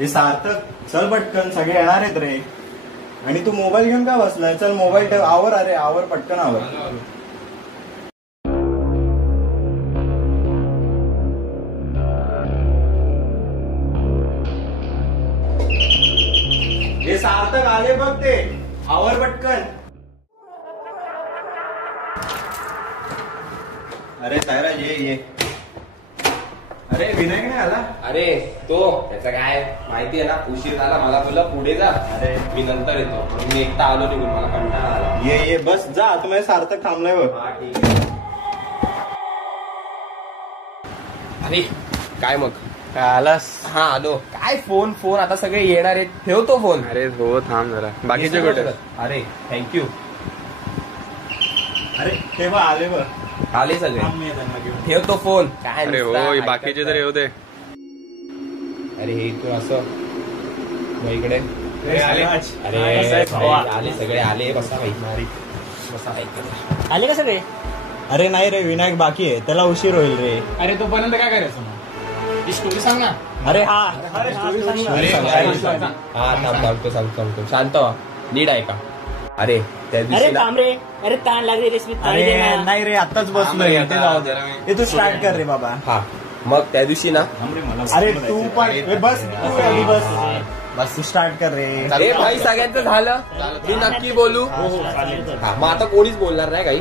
हे सार्थक चल पटकन, सगळे येणार आहेत रे. आणि तू मोबाईल घेऊन का बसलाय? चल मोबाईल ठेव, आवर. अरे आवर पटकन आवर. हे सार्थक आले बघ ते, आवर पटकन. अरे सायराज ये. अरे विनायक नाही आला? अरे तो त्याचं काय माहितीये ना, उशीर झाला मला, तुला पुढे जा. अरे मी नंतर येतो, म्हणून मी एकटा आलो निघून, मला कंटाळा आला. ये बस जा, तुम्ही सार्थक थांबलाय बघ. हा ठीक आहे. अरे काय मग काय आलास? हा आलो. काय फोन आता सगळे येणार आहेत, ठेवतो फोन. अरे हो थांब जरा, बाकीचे कुठे? अरे थँक्यू. अरे तेव्हा आले बघ, आले सगळे, थांब मी त्यांना घेऊन. ठेवतो फोन. काय अरे हो नुसता बाकीचे तर येऊ दे. अरे हे तू असं मग इकडे. आले. अरे आले सगळे, आले. बसा भाई, बसा भाई. आले का सगळे? अरे नाही रे, विनायक बाकी आहे, त्याला उशीर होईल रे. अरे तोपर्यंत काय करायचं मग? ती स्टोरी सांग ना. अरे हा सांगतो शांत व्हा, नीट ऐका. अरे त्या दिवशी अरे काम रे, अरे ताण लागली रेसमी. अरे नाही रे, आत्ताच बसलोय. ते तू स्टार्ट कर रे बाबा. हा मग त्या दिवशी ना, अरे तू पण बस, बस तू स्टार्ट कर रे. अरे भाई सगळ्यांचं झालं, मी नक्की बोलू. हा मग आता कोणीच बोलणार नाही काही.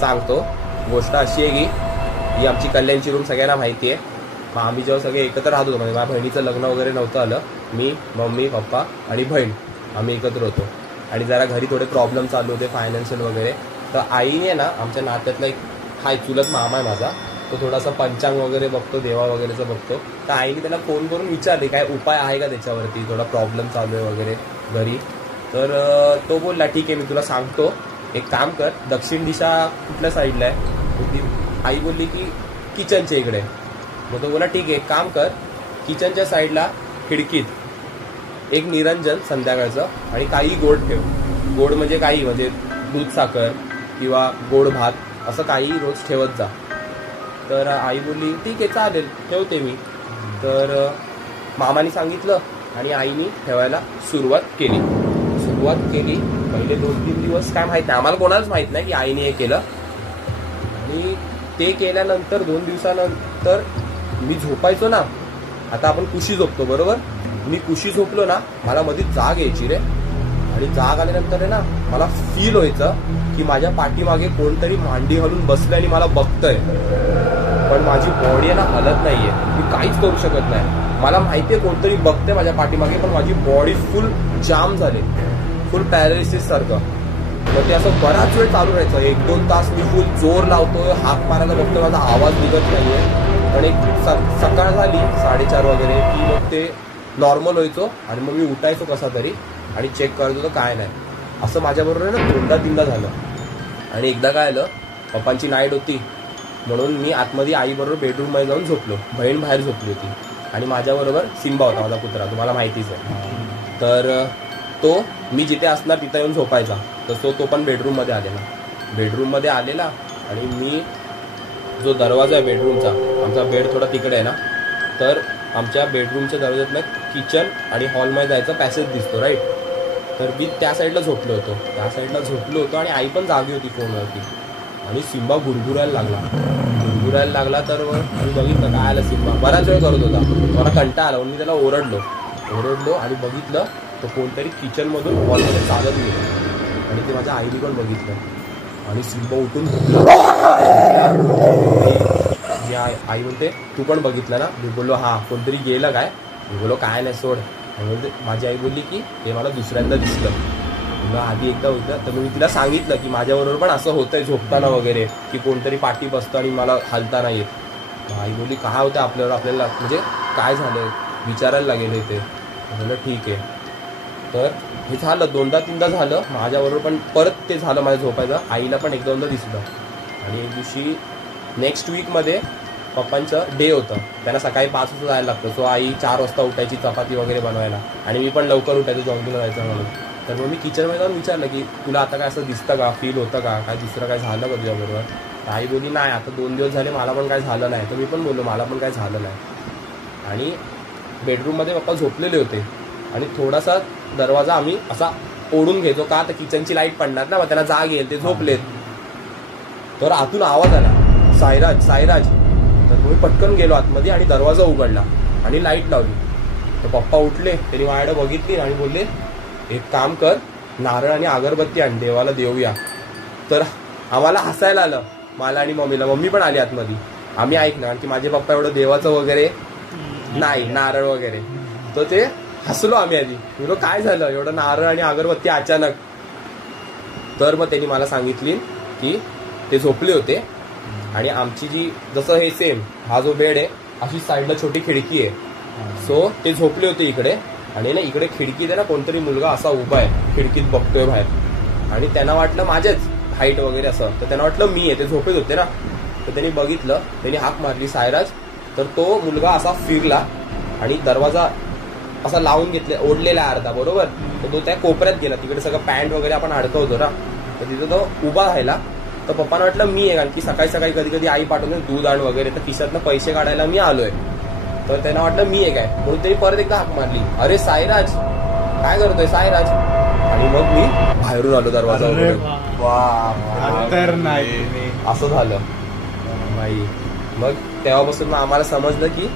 सांगतो गोष्ट अशी आहे की ही आमची कल्याणची रूम सगळ्यांना माहिती आहे. मग आम्ही जेव्हा सगळे एकत्र राहत होतो, म्हणजे माझ्या बहिणीचं लग्न वगैरे नव्हतं आलं, मी मम्मी पप्पा आणि बहीण आम्ही एकत्र होतो. आणि जरा घरी थोडे प्रॉब्लेम चालू होते फायनान्शियल वगैरे. तर आईने ना, आमच्या नात्यातला एक हाय चुलत मामा आहे माझा, तो थोडासा पंचांग वगैरे बघतो, देवा वगैरेचं बघतो. तर आईने त्याला फोन करून विचारले काय उपाय आहे का त्याच्यावरती, थोडा प्रॉब्लेम चालू आहे वगैरे घरी. तर तो बोलला ठीक आहे मी तुला सांगतो, एक काम कर, दक्षिण दिशा कुठल्या साईडला आहे? आई बोलली की किचनच्या इकडे. मग तो बोला ठीक आहे, एक काम कर, किचनच्या साईडला खिडकीत एक निरंजन संध्याकाळचं आणि काही गोड ठेव. गोड म्हणजे काही, म्हणजे दूध साखर किंवा गोड भात असं काही रोज ठेवत जा. तर आई बोलली ठीक आहे चालेल, ठेवते मी. तर मामाने सांगितलं आणि आईने ठेवायला सुरुवात केली. पहिले 2-3 दिवस काय माहित नाही, आम्हाला कोणालाच माहित नाही की आईने हे केलं. आणि ते केल्यानंतर 2 दिवसानंतर मी झोपायचो ना, आता आपण कुशी झोपतो बरोबर, मी कुशी झोपलो ना, मला मध्ये जाग यायची रे. आणि जाग आल्यानंतर आहे ना, मला फील व्हायचं की माझ्या पाठीमागे कोणतरी मांडी घालून बसलंय आणि मला बघतंय, पण माझी बॉडी आहे ना हलत नाहीये, मी काहीच करू शकत नाही. मला माहितीये कोणतरी बघतंय माझ्या पाठीमागे, पण माझी बॉडी फुल जाम झाली, फुल पॅरालिसिस सारखं. मग ते असं बराच वेळ चालू राहायचं, 1-2 तास मी फुल जोर लावतोय, हाक मारायला बघतोय, माझा आवाज निघत नाहीये. पण एक सकाळ झाली 4:30 वगैरे की मग ते नॉर्मल व्हायचो आणि मग मी उठायचो कसा तरी आणि चेक करत होतो काय नाही. असं माझ्याबरोबर ना 2दा-3दा झालं. आणि एकदा काय आलं, पप्पांची नाईट होती म्हणून मी आतमध्ये आईबरोबर बेडरूममध्ये जाऊन झोपलो, बहीण बाहेर झोपली होती आणि माझ्याबरोबर सिम्बा होता माझा कुत्रा, तुम्हाला माहितीच आहे. तर तो मी जिथे असणार तिथं येऊन झोपायचा, तर तो पण बेडरूममध्ये आलेला आणि मी जो दरवाजा आहे बेडरूमचा, आमचा बेड थोडा तिकडे आहे ना, तर आमच्या बेडरूमच्या दरवाज्यातनं किचन आणि हॉलमध्ये जायचा पॅसेज दिसतो राईट. तर मी त्या साईडला झोपलो होतो आणि आई पण जागी होती फोनवरती. आणि सिम्बा गुरगुरायला लागला. तर मी बघितलं काय आलं, सिम्बा बराच वेळ करत होता, मला कंटाळा आला म्हणून मी त्याला ओरडलो आणि बघितलं तर कोणतरी किचनमधून हॉलमध्ये चालत गेलं आणि ते माझ्या आईने पण बघितलं आणि सिम्बा उठून आई म्हणते तू पण बघितलं ना? मी बोललो हा. कोणतरी गेलं काय? मी बोललो काय नाही सोड. आणि माझी आई बोलली की हे मला दुसऱ्यांदा दिसलं, तुला आधी एकदा होतं. तर मी तिला सांगितलं की माझ्याबरोबर पण असं होतंय झोपताना वगैरे, की कोणतरी पाठी बसतं आणि मला हालता नाही येत. आई बोलली काय होतं आपल्याला म्हणजे काय झालंय विचारायला लागेल ते. म्हणलं ठीक आहे. तर हे झालं 2दा-3दा झालं माझ्याबरोबर, पण परत ते झालं माझ्या झोपायचं. आईला पण 1-2दा दिसलं. आणि एक दिवशी नेक्स्ट वीकमध्ये पप्पांचं डे होतं, त्यांना सकाळी 5 वाजता जायला लागतं. सो आई 4 वाजता उठायची चपाती वगैरे बनवायला आणि मी पण लवकर उठायचं जॉगिंगला जायचं म्हणून. तर मग मी किचनमध्ये जाऊन विचारलं की तुला आता काय असं दिसतं का, फील होतं का, काय दुसरं काय झालं का तुझ्याबरोबर? आई बोलली नाही, आता 2 दिवस झाले मला पण काय झालं नाही. तर मी पण बोललो मला पण काय झालं नाही. आणि बेडरूम मध्ये पप्पा झोपलेले होते आणि थोडासा दरवाजा आम्ही असा ओढून घ्यायचो का तर किचनची लाईट पडणार ना, मग त्यांना जाग येईल, ते झोपलेत. तर आतून आवाज आला, साईराज साईराज. तर मी पटकन गेलो आतमध्ये आणि दरवाजा उघडला आणि लाईट लावली. तर पप्पा उठले, त्यांनी माझ्याकडे बघितली आणि बोलले एक काम कर, नारळ आणि अगरबत्ती आण, देवाला देऊया. तर आम्हाला हसायला आलं, मला आणि मम्मीला. मम्मी पण आली आतमध्ये. आम्ही ऐकणार कारण की माझे पप्पा एवढं देवाचं वगैरे नाही, नारळ वगैरे. तर ते हसलो आम्ही आधी. बोलो काय झालं एवढं नारळ आणि अगरबत्ती अचानक. तर मग त्यांनी मला सांगितली की ते झोपले होते आणि आमची जी जसं हे सेम हा जो बेड आहे अशी साईडला छोटी खिडकी आहे. सो ते झोपले होते इकडे आणि ना इकडे खिडकीत आहे ना कोणतरी मुलगा असा उभा आहे, खिडकीत बघतोय बाहेर. आणि त्यांना वाटलं माझेच हाईट वगैरे असं, तर त्यांना वाटलं मी आहे, ते झोपेत होते ना. तर त्यांनी बघितलं, त्यांनी हाक मारली सायराज. तर तो मुलगा असा फिरला आणि दरवाजा असा लावून घेतला, ओढलेला अर्धा बरोबर. तर तो त्या कोपऱ्यात गेला, तिकडे सगळं पॅन्ट वगैरे आपण अडकवतो ना, तर तिथं तो उभा राहिला. तर पप्पांना वाटलं मी आहे कारण की सकाळी सकाळी कधी कधी आई पाठवून दूध आण वगैरे, तर खिशातनं पैसे काढायला मी आलोय. तर त्यांना वाटलं मी आहे काय, म्हणून त्यांनी परत एकदा हाक मारली, अरे साईराज काय करतोय साईराज. आणि मग मी बाहेरून आलो दरवाजा उघडून. तर नाही असं झालं बाई. मग तेव्हापासून आम्हाला समजलं की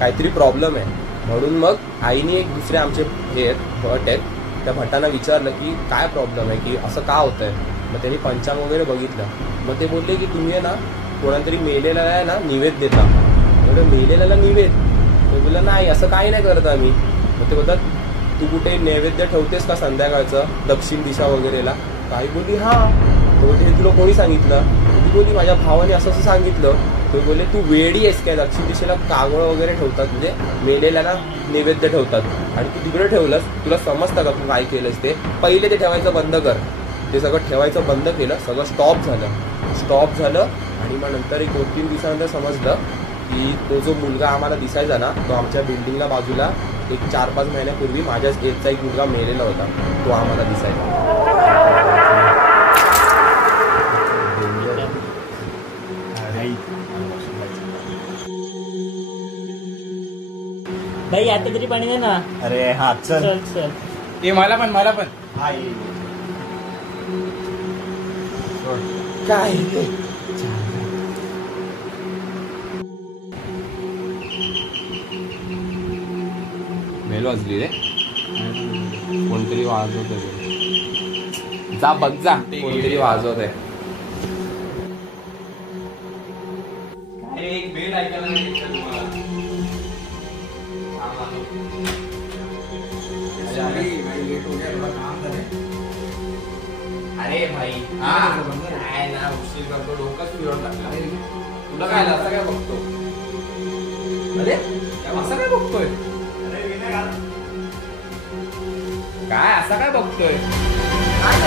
काहीतरी प्रॉब्लेम आहे. म्हणून मग आईने एक दुसरे आमचे हे भट आहेत, त्या भटांना विचारलं की काय प्रॉब्लेम आहे, की असं का होतंय. मग त्यांनी पंचांग वगैरे बघितलं. मग ते बोलले की तुम्ही आहे ना कोणातरी मेलेला आहे ना निवेद देता. एवढं मेलेल्याला निवेद. तो बोलला नाही असं काही नाही करत आम्ही. मग ते बोलतात तू कुठे नैवेद्य ठेवतेस का संध्याकाळचं दक्षिण दिशा वगैरेला. काही बोलली हा. तो बोलते हे तुला कोणी सांगितलं. ती बोलली माझ्या भावाने असं असं सांगितलं. तो बोलले तू वेडी आहेस काय, दक्षिण दिशेला कागळ वगैरे ठेवतात, म्हणजे मेलेल्याला नैवेद्य ठेवतात आणि तू तिकडे ठेवलंस, तुला समजतं का तू काय केलंस ते. पहिले ते ठेवायचं बंद कर. ते सगळं ठेवायचं बंद केलं, सगळं स्टॉप झालं. आणि मग नंतर एक 2-3 दिवसानंतर समजलं की तो जो मुलगा आम्हाला दिसायचा ना, तो आमच्या बिल्डिंगला बाजूला एक 4-5 महिन्यापूर्वी माझ्याच एजचा एक मुलगा मेलेला होता, तो आम्हाला दिसायचा. भाई आता तरी पाणी दे ना. अरे हा चल चल चल. ए मला पण आई. काय मेलो वाजली रे, कोणतरी वाजवत आहे. जा बघ जा, कोणतरी वाजवत आहे. एक बेल ऐकायला तुम्हाला. अरे भाई काय ना उशीर करतो, डोकंच फिरवून टाकलं. तुला काय असं काय बघतो. अरे असं काय बघतोय, काय असं काय बघतोय. काय